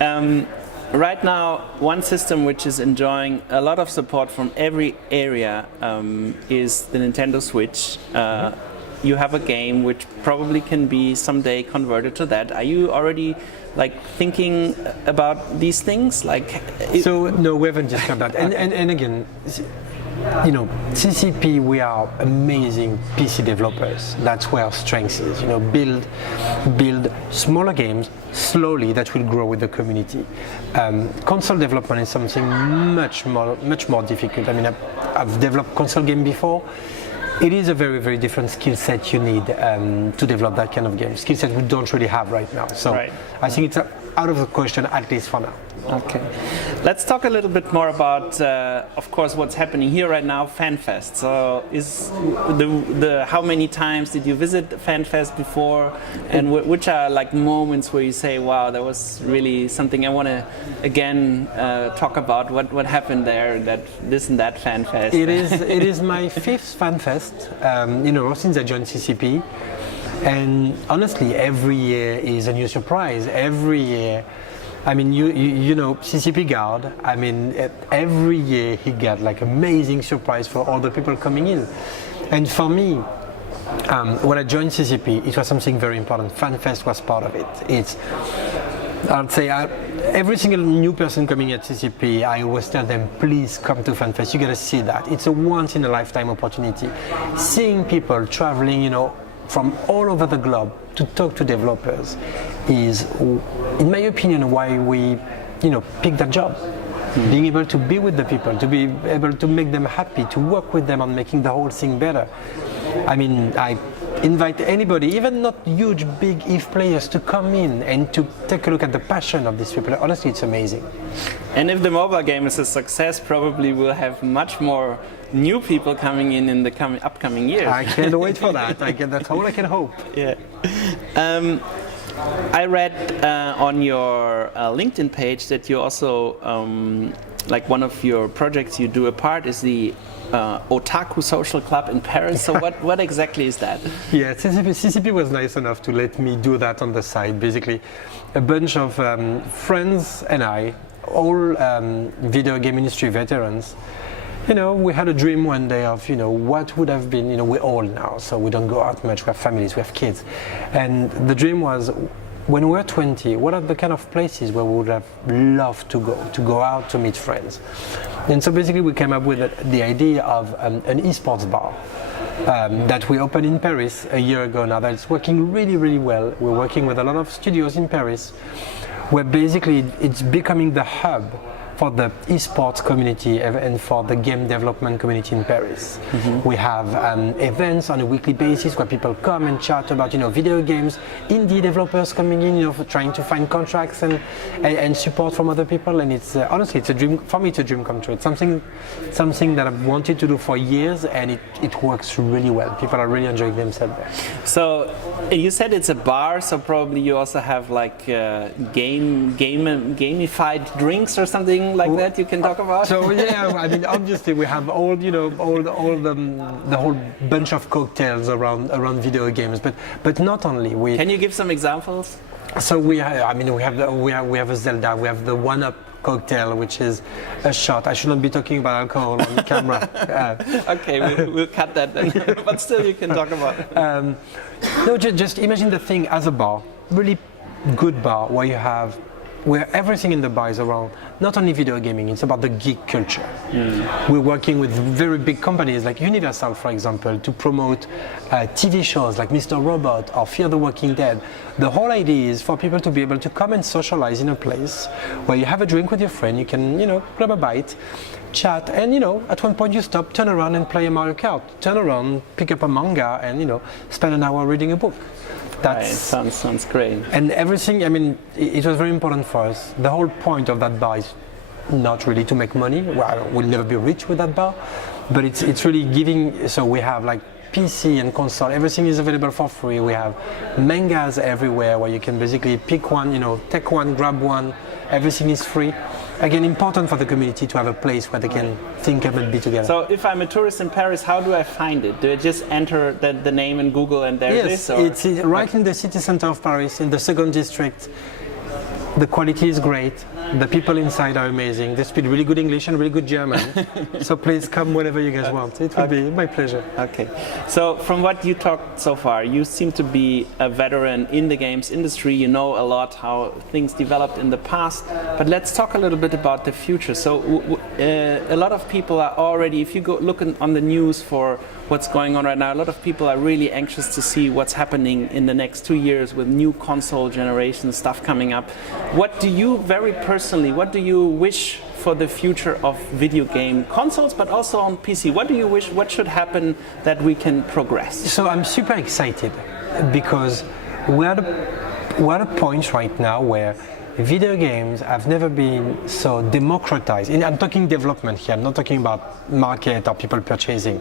Right now, one system which is enjoying a lot of support from every area is the Nintendo Switch. You have a game which probably can be someday converted to that. Are you already thinking about these things? So no, we haven't discussed that. And again, CCP, we are amazing PC developers. That's where our strength is. Build smaller games slowly that will grow with the community. Console development is something much more difficult. I mean, I've developed console game before. It is a very, very different skill set you need to develop that kind of game. Skill set we don't really have right now. So right. I think it's out of the question, at least for now. Okay. Let's talk a little bit more about, of course, what's happening here right now, Fanfest. So is how many times did you visit Fanfest before? And which are moments where you say, wow, that was really something I want to, again, talk about what happened there, this and that Fanfest? It is my fifth Fanfest, since I joined CCP. And honestly, every year is a new surprise. Every year, I mean, you know, CCP Guard, I mean, every year he got amazing surprise for all the people coming in. And for me, when I joined CCP, it was something very important. Fanfest was part of it. I'd say every single new person coming at CCP, I always tell them, please come to Fanfest. You gotta see that. It's a once in a lifetime opportunity. Seeing people traveling, from all over the globe to talk to developers is, in my opinion, why we, pick that job. Being able to be with the people, to be able to make them happy, to work with them on making the whole thing better. I mean, I invite anybody, even not huge, big EVE players, to come in and to take a look at the passion of these people. Honestly, it's amazing. And if the mobile game is a success, probably we'll have much more new people coming in the upcoming years. I can't wait for that. That's all I can hope. Yeah. I read on your LinkedIn page that you also, one of your projects you do a part is the Otaku Social Club in Paris. So what exactly is that? Yeah, CCP was nice enough to let me do that on the side. Basically, a bunch of friends and I, all video game industry veterans, we had a dream one day of, what would have been, we're old now, so we don't go out much, we have families, we have kids. And the dream was, when we're 20, what are the kind of places where we would have loved to go out to meet friends? And so basically we came up with the idea of an esports bar that we opened in Paris a year ago now. That's working really, really well. We're working with a lot of studios in Paris, where basically it's becoming the hub for the esports community and for the game development community in Paris. Mm-hmm. We have events on a weekly basis where people come and chat about, video games, indie developers coming in, trying to find contracts and support from other people. And it's honestly, it's a dream for me. It's a dream come true. It's something that I've wanted to do for years, and it works really well. People are really enjoying themselves there. So you said it's a bar, so probably you also have gamified drinks or something like that you can talk about? So yeah, I mean, obviously we have all the whole bunch of cocktails around video games, but not only. Can you give some examples? So we have a Zelda. We have the 1-Up cocktail, which is a shot. I should not be talking about alcohol on camera. Okay, we'll cut that then. But still, you can talk about it. No, just imagine the thing as a bar, really good bar where everything in the bar is around not only video gaming, it's about the geek culture. We're working with very big companies like Universal, for example, to promote TV shows like Mr. Robot or Fear the Walking Dead. The whole idea is for people to be able to come and socialize in a place where you have a drink with your friend, you can, grab a bite, chat, and at one point you stop, turn around and play a Mario Kart, turn around, pick up a manga, and spend an hour reading a book. Right, sounds great. And everything, I mean, it was very important for us. The whole point of that bar is not really to make money. Well, we'll never be rich with that bar, but it's really giving. So we have PC and console, everything is available for free. We have mangas everywhere where you can basically pick one, take one, grab one, everything is free. Again, important for the community to have a place where they can think and be together. So if I'm a tourist in Paris, how do I find it? Do I just enter the name in Google and there it is? Yes, it's right in the city center of Paris, in the second district. The quality is great. The people inside are amazing. They speak really good English and really good German. So please come whenever you guys want. It will be my pleasure. Okay. So from what you talked so far, you seem to be a veteran in the games industry. You know a lot how things developed in the past. But let's talk a little bit about the future. So a lot of people are already, if you go look on the news for what's going on right now, a lot of people are really anxious to see what's happening in the next 2 years with new console generation stuff coming up. What do you, very personally, what do you wish for the future of video game consoles, but also on PC? What do you wish, what should happen that we can progress? So I'm super excited because we're at a point right now where video games have never been so democratized. And I'm talking development here, I'm not talking about market or people purchasing.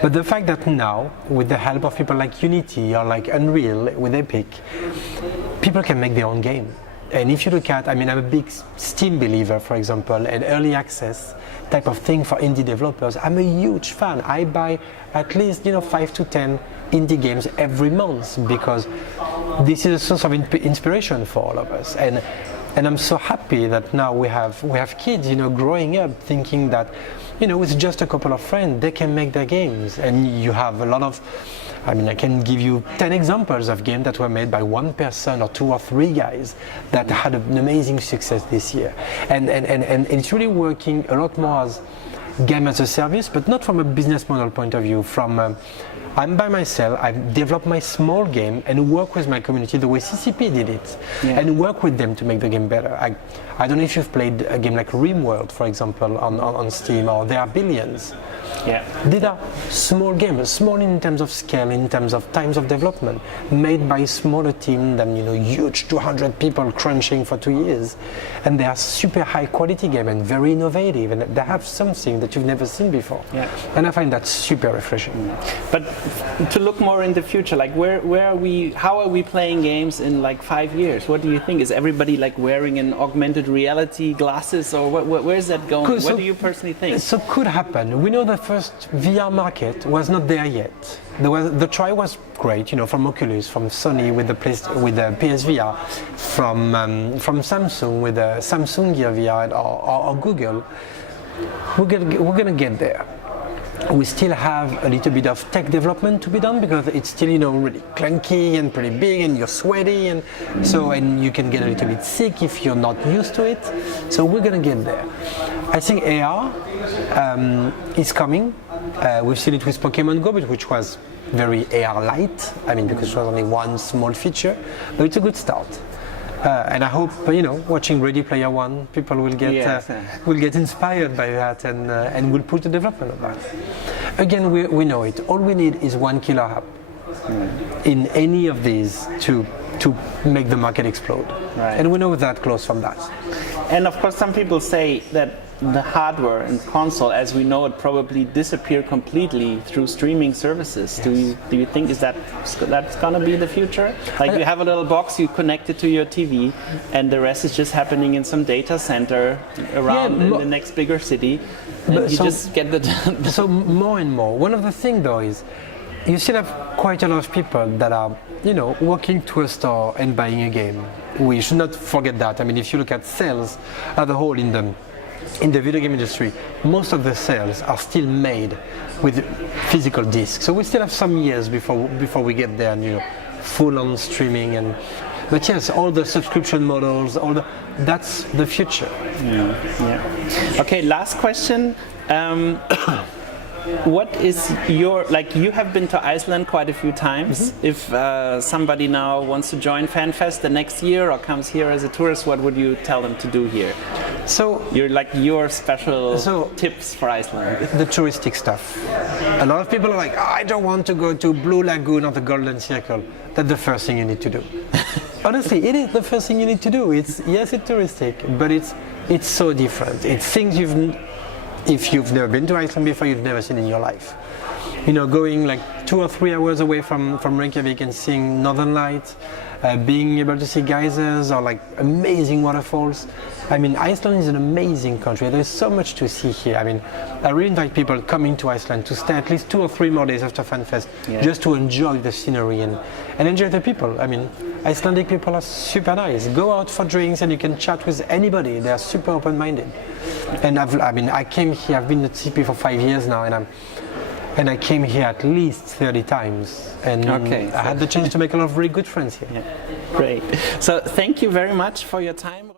But the fact that now, with the help of people like Unity or like Unreal with Epic, people can make their own game. And if you look at, I mean, I'm a big Steam believer, for example, and early access type of thing for indie developers. I'm a huge fan. I buy at least 5 to 10 indie games every month because this is a source of inspiration for all of us. And I'm so happy that now we have kids, growing up thinking that, with just a couple of friends, they can make their games. And you have a lot of, I can give you 10 examples of games that were made by one person or 2 or 3 guys that had an amazing success this year. And it's really working a lot more as game as a service, but not from a business model point of view. I'm by myself, I develop my small game and work with my community the way CCP did it, and work with them to make the game better. I don't know if you've played a game like RimWorld, for example, on Steam, or There Are Billions. Yeah. These are small games, small in terms of scale, in terms of times of development, made by a smaller team than huge 200 people crunching for 2 years, and they are super high quality game and very innovative, and they have something that you've never seen before. Yeah. And I find that super refreshing. But to look more in the future, like where are we? How are we playing games in like 5 years? What do you think? Is everybody like wearing an augmented reality glasses, or where's that going? What do you personally think? So could happen. We know the first VR market was not there yet. The try was great, from Oculus, from Sony with the PSVR, from Samsung with the Samsung Gear VR, or Google. We're gonna get there. We still have a little bit of tech development to be done because it's still, really clunky and pretty big, and you're sweaty, and you can get a little bit sick if you're not used to it. So we're gonna get there. I think AR is coming. We've seen it with Pokemon Go, which was very AR light. Because it was only one small feature, but it's a good start. And I hope, watching Ready Player One, people will get inspired by that and will put the development of that. Again, we know it. All we need is one killer app in any of these to make the market explode. Right. And we know that close from that. And of course, some people say that the hardware and console, as we know it, probably disappear completely through streaming services. Yes. Do you think that's gonna be the future? Like you have a little box, you connect it to your TV, and the rest is just happening in some data center around in the next bigger city, and you just get the. So more and more. One of the things though is, you still have quite a lot of people that are, walking to a store and buying a game. We should not forget that. If you look at sales as a whole in the video game industry, most of the sales are still made with physical discs. So we still have some years before we get there and full-on streaming. But yes, all the subscription models, that's the future. Yeah. Okay, last question. What is you have been to Iceland quite a few times. Mm-hmm. If somebody now wants to join Fanfest the next year or comes here as a tourist, what would you tell them to do here? So your special tips for Iceland. The touristic stuff. A lot of people are like, I don't want to go to Blue Lagoon or the Golden Circle. That's the first thing you need to do. Honestly, it is the first thing you need to do. It's touristic, but it's so different. It's things if you've never been to Iceland before, you've never seen in your life. Going like 2 or 3 hours away from Reyjkavik and seeing Northern Lights, being able to see geysers or like amazing waterfalls. I mean, Iceland is an amazing country. There's so much to see here. I mean, I really invite people coming to Iceland to stay at least 2 or 3 more days after Fanfest, just to enjoy the scenery and enjoy the people. I mean, Icelandic people are super nice. Go out for drinks and you can chat with anybody. They are super open-minded. And I came here. I've been at CP for 5 years now, and I came here at least 30 times. And I had the chance to make a lot of really good friends here. Yeah. Great. So thank you very much for your time.